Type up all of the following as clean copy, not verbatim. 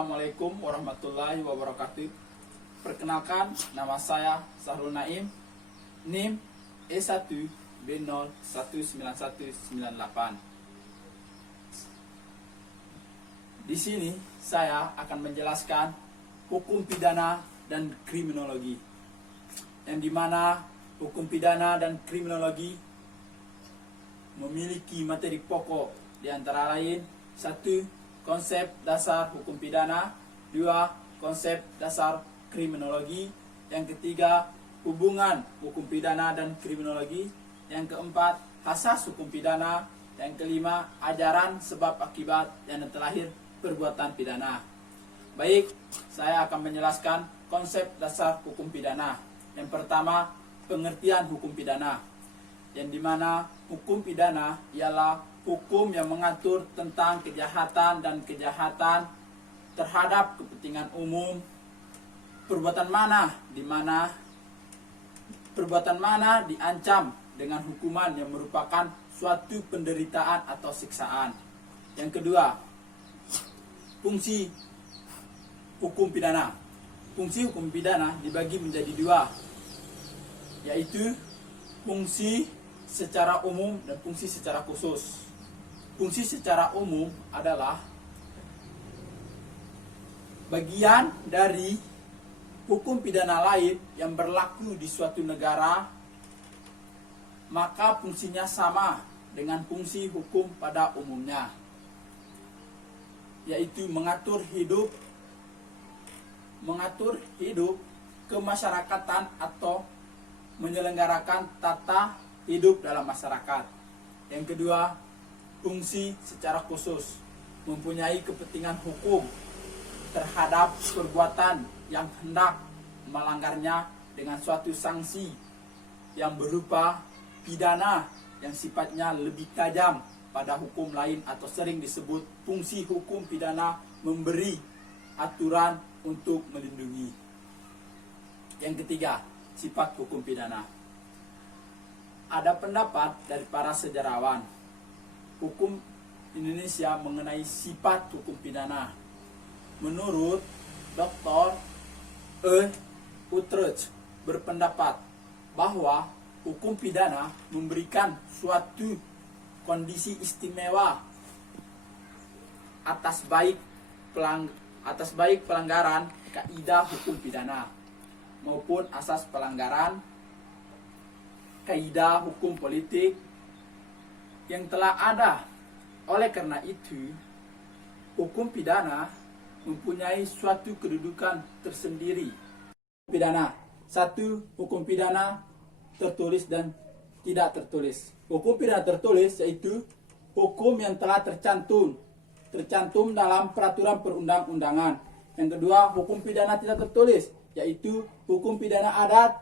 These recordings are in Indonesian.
Assalamualaikum warahmatullahi wabarakatuh. Perkenalkan, nama saya Sahrul Naim, NIM E1B019198. Di sini saya akan menjelaskan hukum pidana dan kriminologi, yang dimana hukum pidana dan kriminologi memiliki materi pokok, di antara lain: 1. Konsep dasar hukum pidana. 2. Konsep dasar kriminologi. Yang ketiga, hubungan hukum pidana dan kriminologi. Yang keempat, asas hukum pidana. Yang kelima, ajaran sebab akibat. Dan yang terakhir, perbuatan pidana. Baik, saya akan menjelaskan konsep dasar hukum pidana. Yang pertama, pengertian hukum pidana, yang dimana hukum pidana ialah hukum yang mengatur tentang kejahatan dan kejahatan terhadap kepentingan umum. Perbuatan mana diancam dengan hukuman yang merupakan suatu penderitaan atau siksaan. Yang kedua, fungsi hukum pidana. Fungsi hukum pidana dibagi menjadi dua, yaitu fungsi secara umum dan fungsi secara khusus. Fungsi secara umum adalah bagian dari hukum pidana lain yang berlaku di suatu negara, maka fungsinya sama dengan fungsi hukum pada umumnya, yaitu mengatur hidup kemasyarakatan atau menyelenggarakan tata hidup dalam masyarakat. Yang kedua, fungsi secara khusus, mempunyai kepentingan hukum terhadap perbuatan yang hendak melanggarnya dengan suatu sanksi yang berupa pidana yang sifatnya lebih tajam pada hukum lain, atau sering disebut fungsi hukum pidana memberi aturan untuk melindungi. Yang ketiga, sifat hukum pidana. Ada pendapat dari para sejarawan hukum Indonesia mengenai sifat hukum pidana. Menurut Dr. E. Utrecht berpendapat bahwa hukum pidana memberikan suatu kondisi istimewa atas baik pelanggaran kaidah hukum pidana maupun asas pelanggaran kaidah hukum politik yang telah ada. Oleh karena itu, hukum pidana mempunyai suatu kedudukan tersendiri. Pidana. 1. Hukum pidana tertulis dan tidak tertulis. Hukum pidana tertulis yaitu hukum yang telah tercantum dalam peraturan perundang-undangan. Yang kedua, hukum pidana tidak tertulis yaitu hukum pidana adat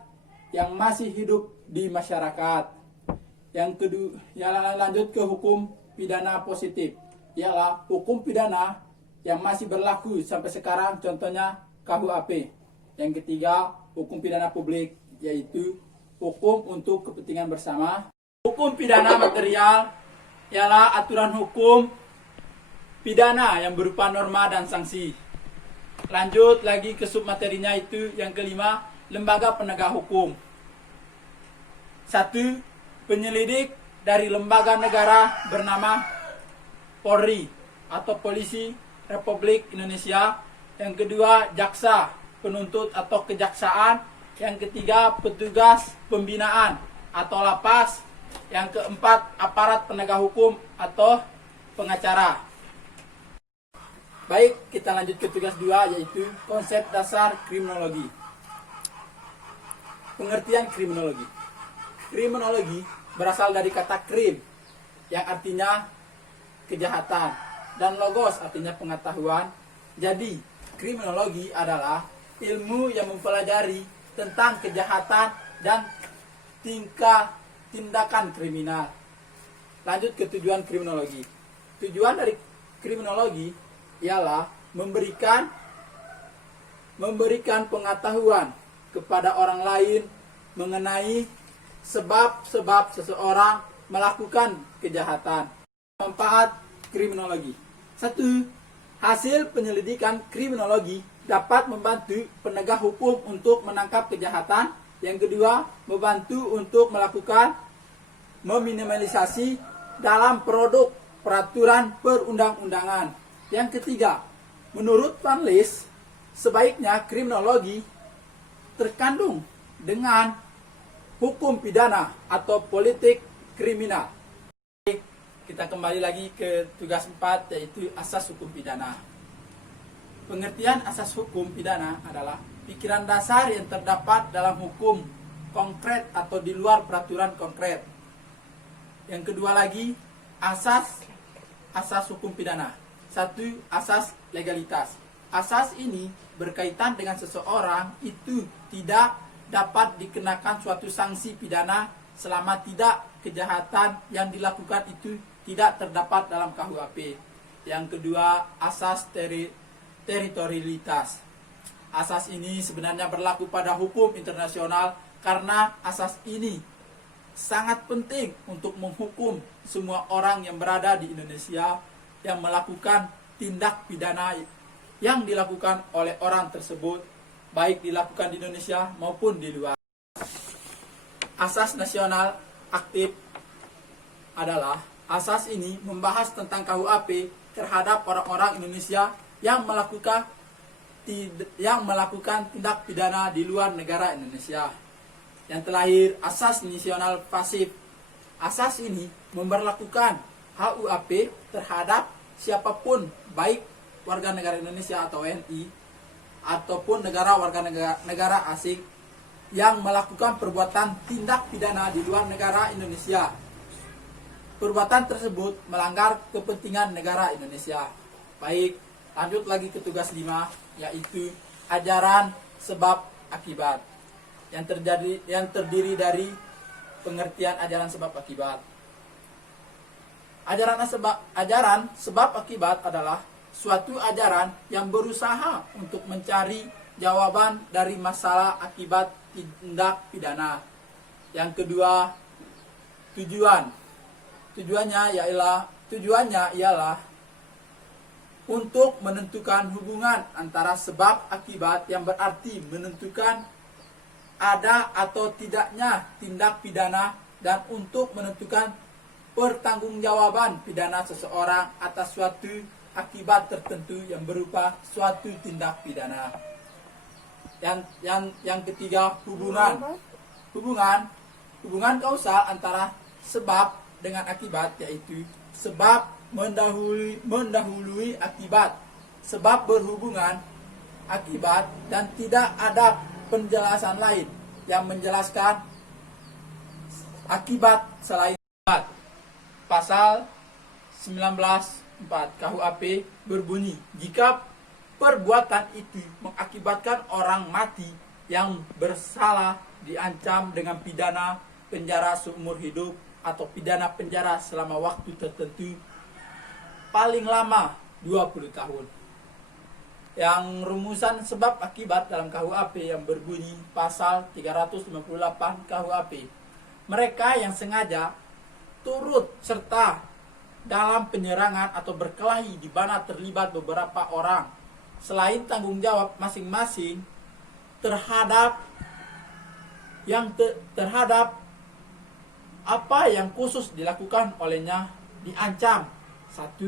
yang masih hidup di masyarakat. Yang kedua, lanjut ke hukum pidana positif, ialah hukum pidana yang masih berlaku sampai sekarang, contohnya KUHP. Yang ketiga, hukum pidana publik, yaitu hukum untuk kepentingan bersama. Hukum pidana material ialah aturan hukum pidana yang berupa norma dan sanksi. Lanjut lagi ke submaterinya, itu yang kelima, lembaga penegak hukum. 1. Penyelidik dari lembaga negara bernama Polri atau Polisi Republik Indonesia. Yang kedua, jaksa penuntut atau kejaksaan. Yang ketiga, petugas pembinaan atau lapas. Yang keempat, aparat penegak hukum atau pengacara. Baik, kita lanjut ke tugas 2, yaitu konsep dasar kriminologi. Pengertian kriminologi. Kriminologi berasal dari kata krim, yang artinya kejahatan, dan logos artinya pengetahuan. Jadi, kriminologi adalah ilmu yang mempelajari tentang kejahatan dan tindakan kriminal. Lanjut ke tujuan kriminologi. Tujuan dari kriminologi ialah memberikan pengetahuan kepada orang lain mengenai sebab-sebab seseorang melakukan kejahatan. Manfaat kriminologi. 1. Hasil penyelidikan kriminologi dapat membantu penegak hukum untuk menangkap kejahatan. Yang kedua, membantu untuk melakukan meminimalisasi dalam produk peraturan perundang-undangan. Yang ketiga, menurut panelis, sebaiknya kriminologi terkandung dengan hukum pidana atau politik kriminal. Kita kembali lagi ke tugas 4, yaitu asas hukum pidana. Pengertian asas hukum pidana adalah pikiran dasar yang terdapat dalam hukum konkret atau di luar peraturan konkret. Yang kedua lagi, asas hukum pidana. 1. Asas legalitas. Asas ini berkaitan dengan seseorang itu tidak dapat dikenakan suatu sanksi pidana selama tidak kejahatan yang dilakukan itu tidak terdapat dalam KUHP. Yang kedua, asas teritorialitas. Asas ini sebenarnya berlaku pada hukum internasional karena asas ini sangat penting untuk menghukum semua orang yang berada di Indonesia yang melakukan tindak pidana yang dilakukan oleh orang tersebut, baik dilakukan di Indonesia maupun di luar. Asas nasional aktif adalah asas ini membahas tentang KUHP terhadap orang-orang Indonesia yang melakukan tindak pidana di luar negara Indonesia. Yang terakhir, asas nasional pasif. Asas ini memberlakukan KUHP terhadap siapapun, baik warga negara Indonesia atau WNI ataupun warga negara asing yang melakukan perbuatan tindak pidana di luar negara Indonesia. Perbuatan tersebut melanggar kepentingan negara Indonesia. Baik, lanjut lagi ke tugas 5, yaitu ajaran sebab akibat. Yang terdiri dari pengertian ajaran sebab akibat. Ajaran sebab akibat adalah suatu ajaran yang berusaha untuk mencari jawaban dari masalah akibat tindak pidana. Yang kedua, tujuannya ialah untuk menentukan hubungan antara sebab akibat, yang berarti menentukan ada atau tidaknya tindak pidana, dan untuk menentukan pertanggungjawaban pidana seseorang atas suatu akibat tertentu yang berupa suatu tindak pidana. Yang ketiga, hubungan kausal antara sebab dengan akibat, yaitu sebab mendahului akibat. Sebab berhubungan akibat dan tidak ada penjelasan lain yang menjelaskan akibat selain akibat. Pasal 19.4 KUHP berbunyi, jika perbuatan itu mengakibatkan orang mati yang bersalah diancam dengan pidana penjara seumur hidup atau pidana penjara selama waktu tertentu paling lama 20 tahun. Yang rumusan sebab akibat dalam KUHP yang berbunyi pasal 358 KUHP. Mereka yang sengaja turut serta dalam penyerangan atau berkelahi di mana terlibat beberapa orang selain tanggung jawab masing-masing terhadap apa yang khusus dilakukan olehnya diancam 1.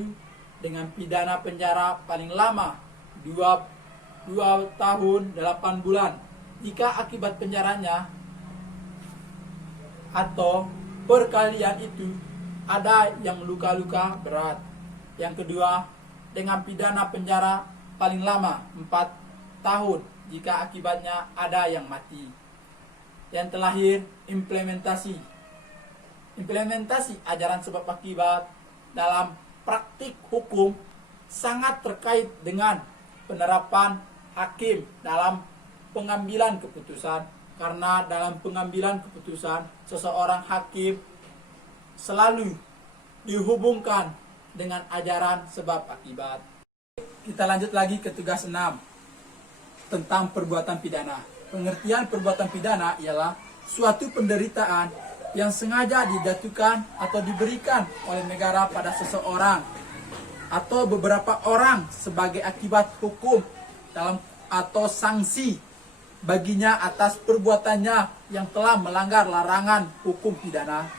Dengan pidana penjara paling lama 2 tahun 8 bulan jika akibat penjaranya atau perkalian itu ada yang luka-luka berat. Yang kedua, dengan pidana penjara paling lama 4 tahun jika akibatnya ada yang mati. Yang terakhir, implementasi ajaran sebab akibat dalam praktik hukum sangat terkait dengan penerapan hakim dalam pengambilan keputusan, karena dalam pengambilan keputusan seseorang hakim selalu dihubungkan dengan ajaran sebab akibat. Kita lanjut lagi ke tugas 6 tentang perbuatan pidana. Pengertian perbuatan pidana ialah suatu penderitaan yang sengaja dijatuhkan atau diberikan oleh negara pada seseorang atau beberapa orang sebagai akibat hukum dalam atau sanksi baginya atas perbuatannya yang telah melanggar larangan hukum pidana.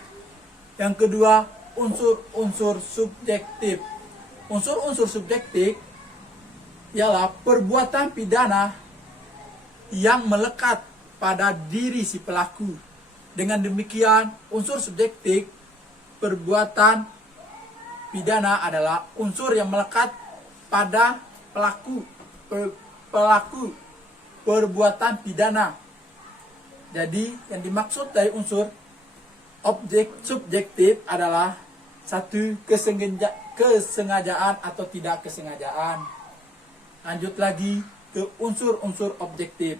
Yang kedua, unsur-unsur subjektif. Unsur-unsur subjektif ialah perbuatan pidana yang melekat pada diri si pelaku. Dengan demikian, unsur subjektif perbuatan pidana adalah unsur yang melekat pada pelaku perbuatan pidana. Jadi yang dimaksud dari unsur subjektif adalah satu, kesengajaan atau tidak kesengajaan. Lanjut lagi ke unsur-unsur objektif,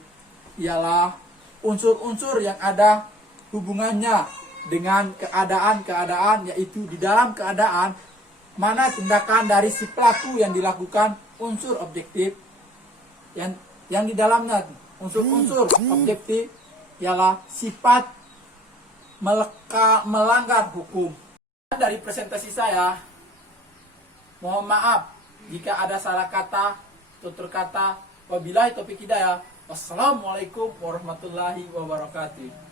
ialah unsur-unsur yang ada hubungannya dengan keadaan-keadaan, yaitu di dalam keadaan mana tindakan dari si pelaku yang dilakukan. Unsur objektif yang di dalamnya unsur-unsur objektif ialah sifat melanggar hukum. Dari presentasi saya, mohon maaf jika ada salah kata, tutur kata. Wabillahi taufiq hidayah. Wassalamualaikum warahmatullahi wabarakatuh.